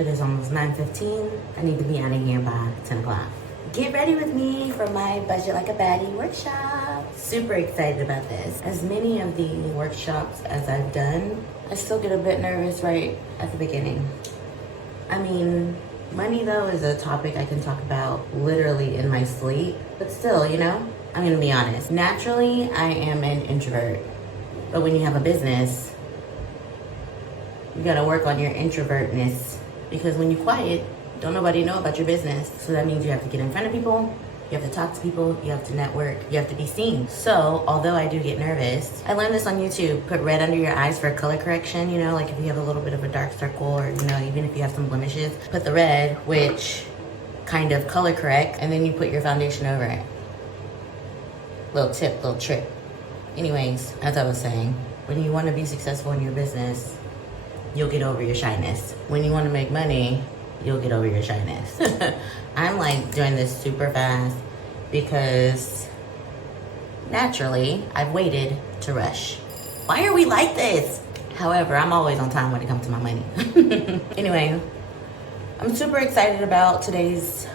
It is almost 9:15. I need to be out of here by 10 o'clock. Get ready with me for my Budget Like a Baddie workshop. Super excited about this. As many of the workshops as I've done, I still get a bit nervous right at the beginning. I mean, money though is a topic I can talk about literally in my sleep, but still, you know, I'm gonna be honest. Naturally, I am an introvert, but when you have a business, you gotta work on your introvertness, because when you're quiet, don't nobody know about your business. So that means you have to get in front of people, you have to talk to people, you have to network, you have to be seen. So although I do get nervous, I learned this on YouTube. Put red under your eyes for color correction, you know, like if you have a little bit of a dark circle, or, you know, even if you have some blemishes, put the red, which kind of color correct, and then you put your foundation over it. Little tip, little trick. Anyways, as I was saying, when you want to be successful in your business, you'll get over your shyness. When you want to make money, you'll get over your shyness. I'm like doing this super fast because naturally I've waited to rush. Why are we like this? However, I'm always on time when it comes to my money. Anyway, I'm super excited about today's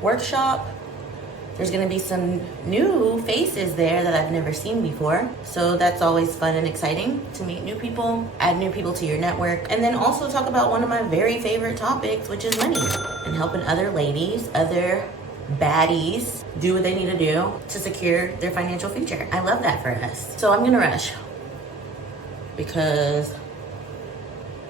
workshop. There's gonna be some new faces there that I've never seen before. So that's always fun and exciting to meet new people, add new people to your network, and then also talk about one of my very favorite topics, which is money, and helping other ladies, other baddies do what they need to do to secure their financial future. I love that for us. So I'm gonna rush because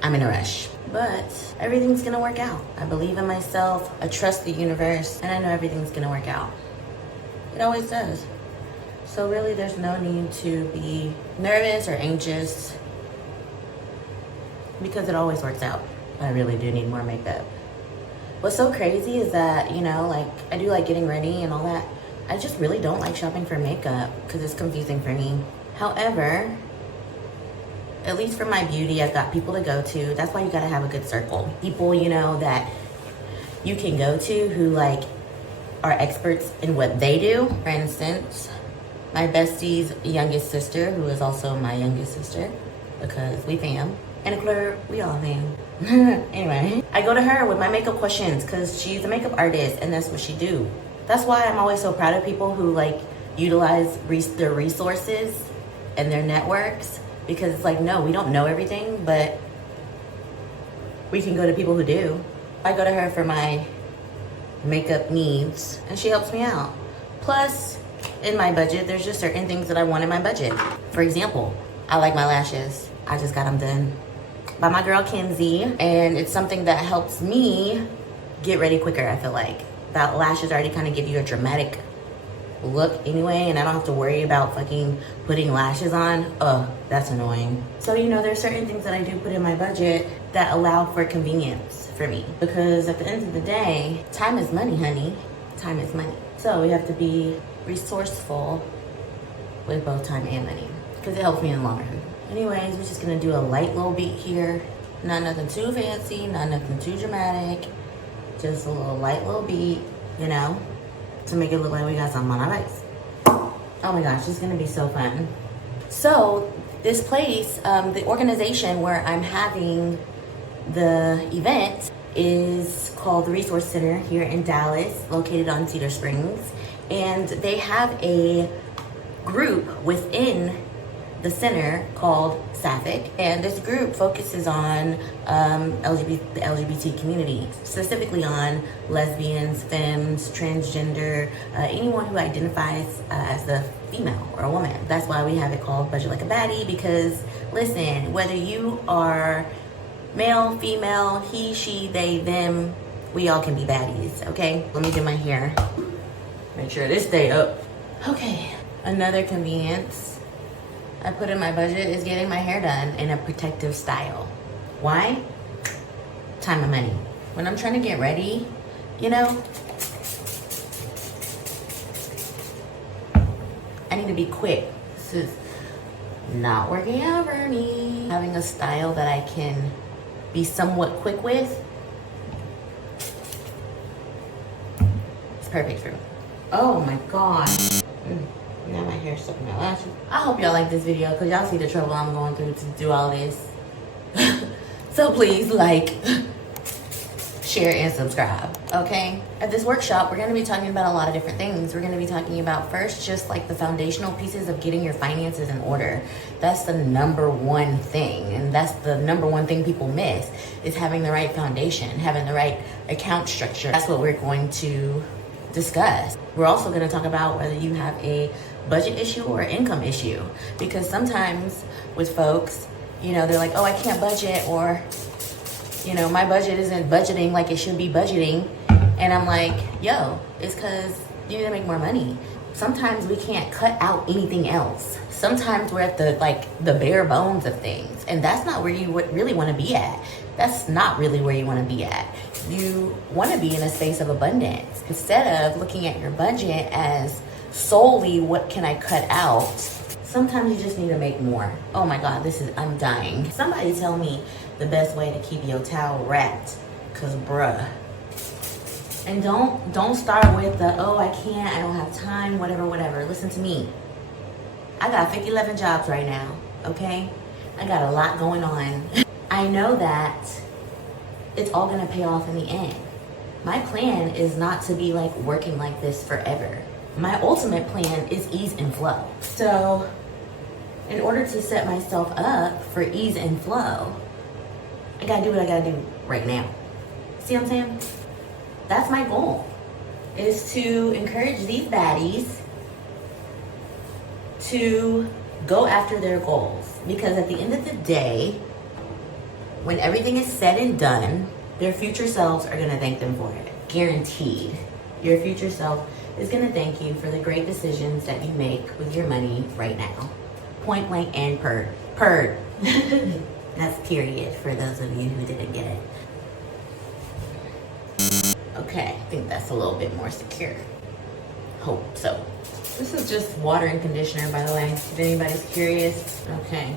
I'm in a rush. But everything's gonna work out. I believe in myself, I trust the universe, and I know everything's gonna work out. It always does. So really there's no need to be nervous or anxious because it always works out. I really do need more makeup. What's so crazy is that, you know, like I do like getting ready and all that. I just really don't like shopping for makeup because it's confusing for me. However, at least for my beauty, I've got people to go to. That's why you gotta have a good circle. People, you know, that you can go to who like are experts in what they do. For instance, my bestie's youngest sister, who is also my youngest sister, because we fam. And of course, we all fam. Anyway, I go to her with my makeup questions because she's a makeup artist and that's what she do. That's why I'm always so proud of people who like utilize their resources and their networks, because it's like, no, we don't know everything, but we can go to people who do. I go to her for my makeup needs and she helps me out. Plus, in my budget, there's just certain things that I want in my budget. For example, I like my lashes. I just got them done by my girl Kenzie, and it's something that helps me get ready quicker. I feel like that lashes already kind of give you a dramatic look anyway, and I don't have to worry about fucking putting lashes on. Ugh, that's annoying. So, you know, there's certain things that I do put in my budget that allow for convenience for me, because at the end of the day, time is money, honey. Time is money. So we have to be resourceful with both time and money, because it helps me in the long run. Anyways, we're just gonna do a light little beat here. Not nothing too fancy, not nothing too dramatic. Just a little light little beat, you know, to make it look like we got something on our face. Oh my gosh, it's gonna be so fun. So this place, the organization where I'm having the event is called the Resource Center here in Dallas, located on Cedar Springs. And they have a group within the center called Sapphic, and this group focuses on the LGBT community, specifically on lesbians, femmes, transgender, anyone who identifies as a female or a woman. That's why we have it called Budget Like a Baddie, because listen, whether you are male, female, he, she, they, them, we all can be baddies, okay? Let me do my hair. Make sure this stay up. Okay, another convenience I put in my budget is getting my hair done in a protective style. Why? Time and money. When I'm trying to get ready, you know, I need to be quick. This is not working out for me. Having a style that I can be somewhat quick with, it's perfect for me. Oh my God. Now my hair's stuck in my lashes. I hope y'all like this video, because y'all see the trouble I'm going through to do all this. So please, like, share, and subscribe, okay? At this workshop, we're gonna be talking about a lot of different things. We're gonna be talking about first, just like the foundational pieces of getting your finances in order. That's the number one thing, and that's the number one thing people miss, is having the right foundation, having the right account structure. That's what we're going to discuss. We're also gonna talk about whether you have a budget issue or income issue, because sometimes with folks, you know, they're like, oh, I can't budget, or, you know, my budget isn't budgeting like it should be budgeting. And I'm like, yo, it's because you need to make more money. Sometimes we can't cut out anything else. Sometimes we're at the bare bones of things, and that's not where you really want to be at. That's not really where you want to be at. You want to be in a space of abundance. Instead of looking at your budget as solely what can I cut out, sometimes you just need to make more. Oh my God, I'm dying. Somebody tell me the best way to keep your towel wrapped, cause bruh. And don't start with the, oh, I can't, I don't have time, whatever. Listen to me. I got 11 jobs right now, okay? I got a lot going on. I know that it's all gonna pay off in the end. My plan is not to be like working like this forever. My ultimate plan is ease and flow. So in order to set myself up for ease and flow, I gotta do what I gotta do right now. See what I'm saying? That's my goal, is to encourage these baddies to go after their goals. Because at the end of the day, when everything is said and done, their future selves are gonna thank them for it. Guaranteed. Your future self is gonna thank you for the great decisions that you make with your money right now. Point blank and purred. That's period for those of you who didn't get it. Okay, I think that's a little bit more secure. Hope so. This is just water and conditioner, by the way, if anybody's curious. Okay,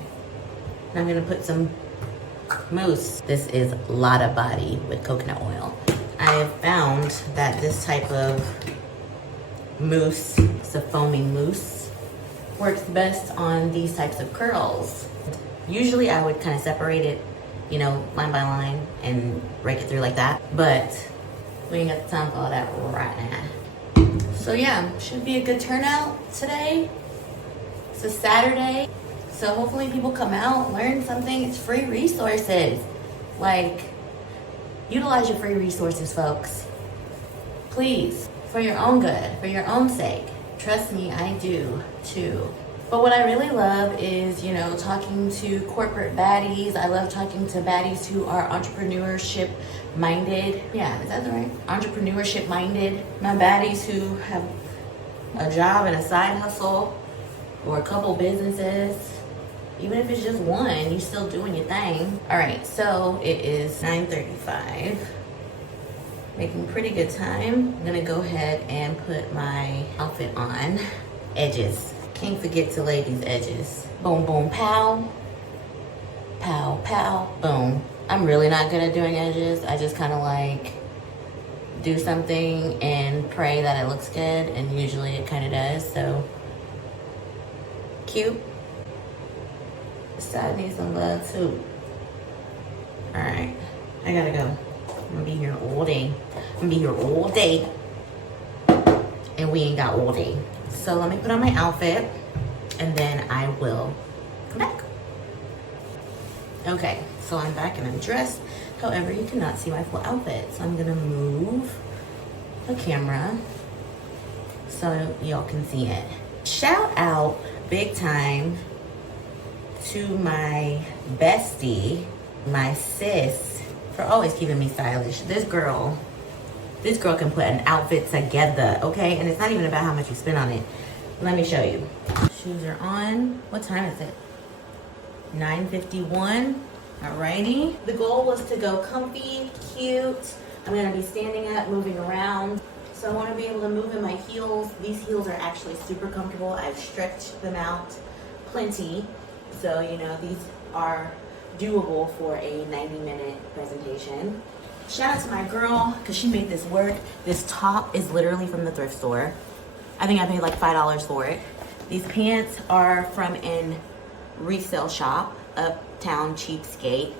now I'm gonna put some mousse. This is Baddie with coconut oil. I have found that this type of mousse, it's a foaming mousse, works best on these types of curls. Usually I would kind of separate it, you know, line by line and rake it through like that, but we ain't got the time for all that right now. So yeah, should be a good turnout today. It's a Saturday, so hopefully people come out, learn something. It's free resources. Like, utilize your free resources, folks. Please, for your own good, for your own sake. Trust me, I do too. But what I really love is, you know, talking to corporate baddies. I love talking to baddies who are entrepreneurship minded. Yeah, is that right? Entrepreneurship minded. My baddies who have a job and a side hustle or a couple businesses. Even if it's just one, you're still doing your thing. All right, so it is 9:35. Making pretty good time. I'm gonna go ahead and put my outfit on. Edges. Can't forget to lay these edges. Boom, boom, pow. Pow, pow, boom. I'm really not good at doing edges. I just kind of like do something and pray that it looks good, and usually it kind of does, so. Cute. This side needs some love too. All right, I gotta go. I'm gonna be here all day. And we ain't got all day. So let me put on my outfit and then I will come back. Okay, so I'm back and I'm dressed. However, you cannot see my full outfit. So I'm gonna move the camera so y'all can see it. Shout out big time to my bestie, my sis, for always keeping me stylish. This girl can put an outfit together, okay? And it's not even about how much you spend on it. Let me show you. Shoes are on. What time is it? 9:51. Alrighty. The goal was to go comfy, cute. I'm gonna be standing up, moving around. So I wanna be able to move in my heels. These heels are actually super comfortable. I've stretched them out plenty. So, you know, these are doable for a 90-minute presentation. Shout out to my girl, because she made this work. This top is literally from the thrift store. I think I paid like $5 for it. These pants are from an resale shop, Uptown Cheapskate.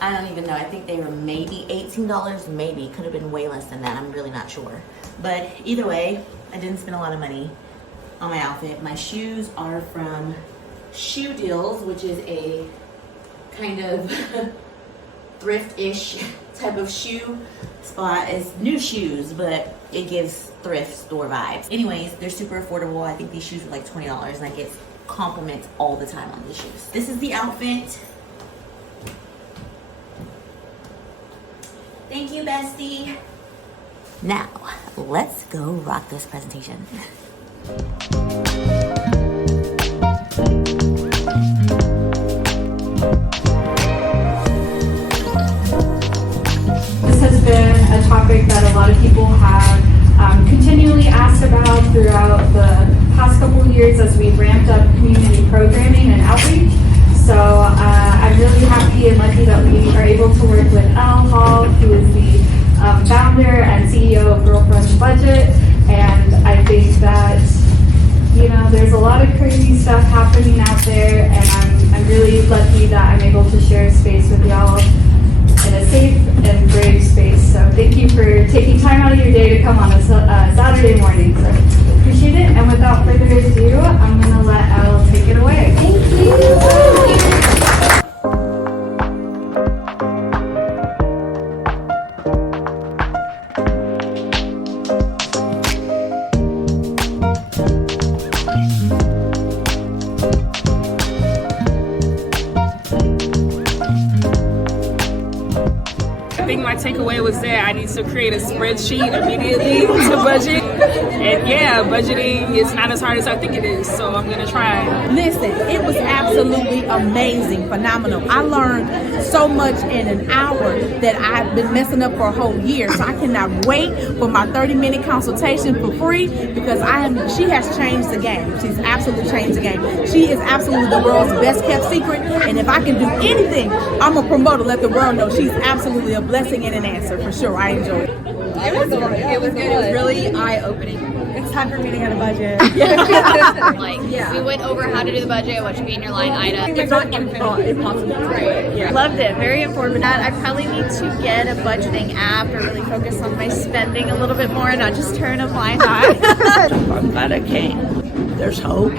I don't even know. I think they were maybe $18, maybe. Could have been way less than that. I'm really not sure. But either way, I didn't spend a lot of money on my outfit. My shoes are from Shoe Deals, which is a kind of thrift-ish type of shoe spot. It's new shoes, but it gives thrift store vibes. Anyways, they're super affordable. I think these shoes are like $20 and I get compliments all the time on these shoes. This is the outfit. Thank you, bestie. Now, let's go rock this presentation. This has been a topic that a lot of people have continually asked about throughout the past couple of years as we've ramped up community programming and outreach. So I'm really happy and lucky that we are able to work with Elle Hall, who is the founder and CEO of Girlfriend Budget. And I think that, you know, there's a lot of crazy stuff happening out there, and I'm really lucky that I'm able to share space with y'all in a safe and brave space. So thank you for taking time out of your day to come on a Saturday morning. So appreciate it. And without further ado, I'm going to let Elle take it away. Thank you. I think my takeaway was that I need to create a spreadsheet immediately to budget. And yeah, budgeting is not as hard as I think it is, so I'm gonna try. Listen, it was absolutely amazing, phenomenal. I learned so much in an hour that I've been messing up for a whole year. So I cannot wait for my 30-minute consultation for free because she has changed the game. She's absolutely changed the game. She is absolutely the world's best kept secret. And if I can do anything, I'm a promoter. Let the world know she's absolutely a blessing and an answer for sure. I enjoyed it. It was good. It was really eye-opening. It's time for me to get a budget. We went over how to do the budget, what should be in your line item. It's not impossible. Right. Yeah. Loved it. Very informative. I probably need to get a budgeting app or really focus on my spending a little bit more and not just turn a blind eye. I'm glad I came. There's hope.